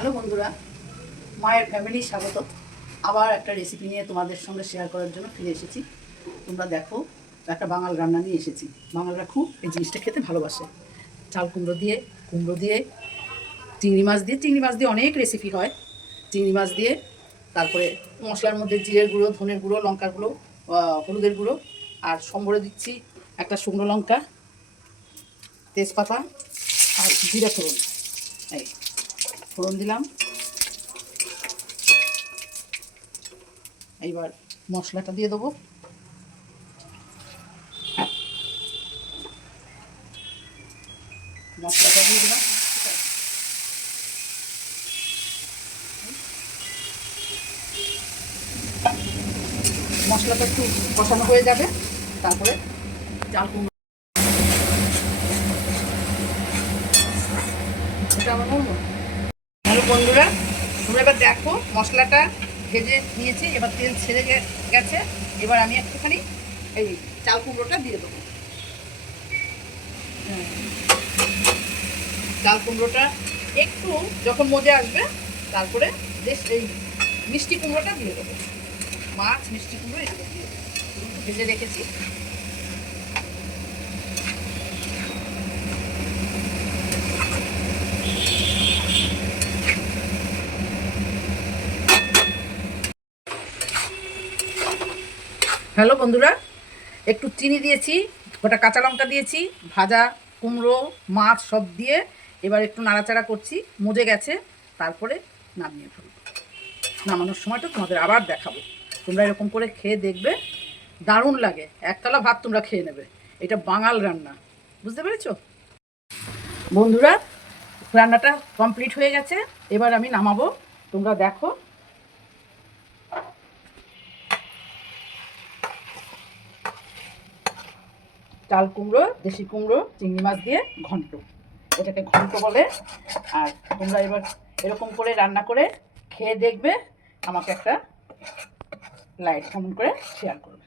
Hello বন্ধুরা, মায়ের family স্বাগত। আবার একটা রেসিপি নিয়ে তোমাদের সঙ্গে শেয়ার করার জন্য ফিরে এসেছি। তোমরা দেখো, একটা বাঙাল রান্না নিয়ে এসেছি। বাঙালরা খুব এই জিনিসটা খেতে ভালোবাসে। চাল কুমড়ো দিয়ে চিংড়ি মাছ দিয়ে অনেক রেসিপি হয়। চিংড়ি মাছ দিয়ে, তারপরে মশলার মধ্যে জিরের গুঁড়ো, ধনের গুঁড়ো, লঙ্কার গুঁড়ো, হলুদের গুঁড়ো, আর সম্বরে দিচ্ছি একটা শুকনো লঙ্কা, তেজপাতা আর জিরে ফোড়ন। এই ফোড়ন দিলাম। এইবার মশলাটা দিয়ে দেবো। মশলাটা দিয়ে দিলাম। মশলাটা একটু কষানো হয়ে যাবে, তারপরে চাল কুমড়ো এটা আমার বলবো। হ্যালো বন্ধুরা, তোমরা এবার দেখো, মশলাটা ভেজে নিয়েছি, এবার তেল ছেড়ে গেছে। এবার আমি একটুখানি এই চাল কুমড়োটা দিয়ে দেবো। চাল কুমড়োটা একটু যখন মজে আসবে, তারপরে বেশ এই মিষ্টি কুমড়োটা দিয়ে দেবো। মাছ, মিষ্টি কুমড়ো এগুলো দিয়ে দেবো, ভেজে রেখেছি। হ্যালো বন্ধুরা, একটু চিনি দিয়েছি, গোটা কাঁচা লঙ্কা দিয়েছি, ভাজা কুমড়ো, মাছ সব দিয়ে এবার একটু নাড়াচাড়া করছি। মজে গেছে, তারপরে নামিয়ে ফেলব। নামানোর সময়টা তোমাদের আবার দেখাবো। তোমরা এরকম করে খেয়ে দেখবে, দারুণ লাগে। একতলা ভাত তোমরা খেয়ে নেবে। এটা বাঙাল রান্না, বুঝতে পেরেছো বন্ধুরা? রান্নাটা কমপ্লিট হয়ে গেছে, এবার আমি নামাবো। তোমরা দেখো, চাল কুমড়ো, দেশি কুমড়ো, চিংড়ি মাছ দিয়ে ঘন্ট, এটাকে ঘন্ট বলে। আর তোমরা এবার এরকম করে রান্না করে খেয়ে দেখবে, আমাকে একটা লাইক কমেন্ট করে শেয়ার করবে।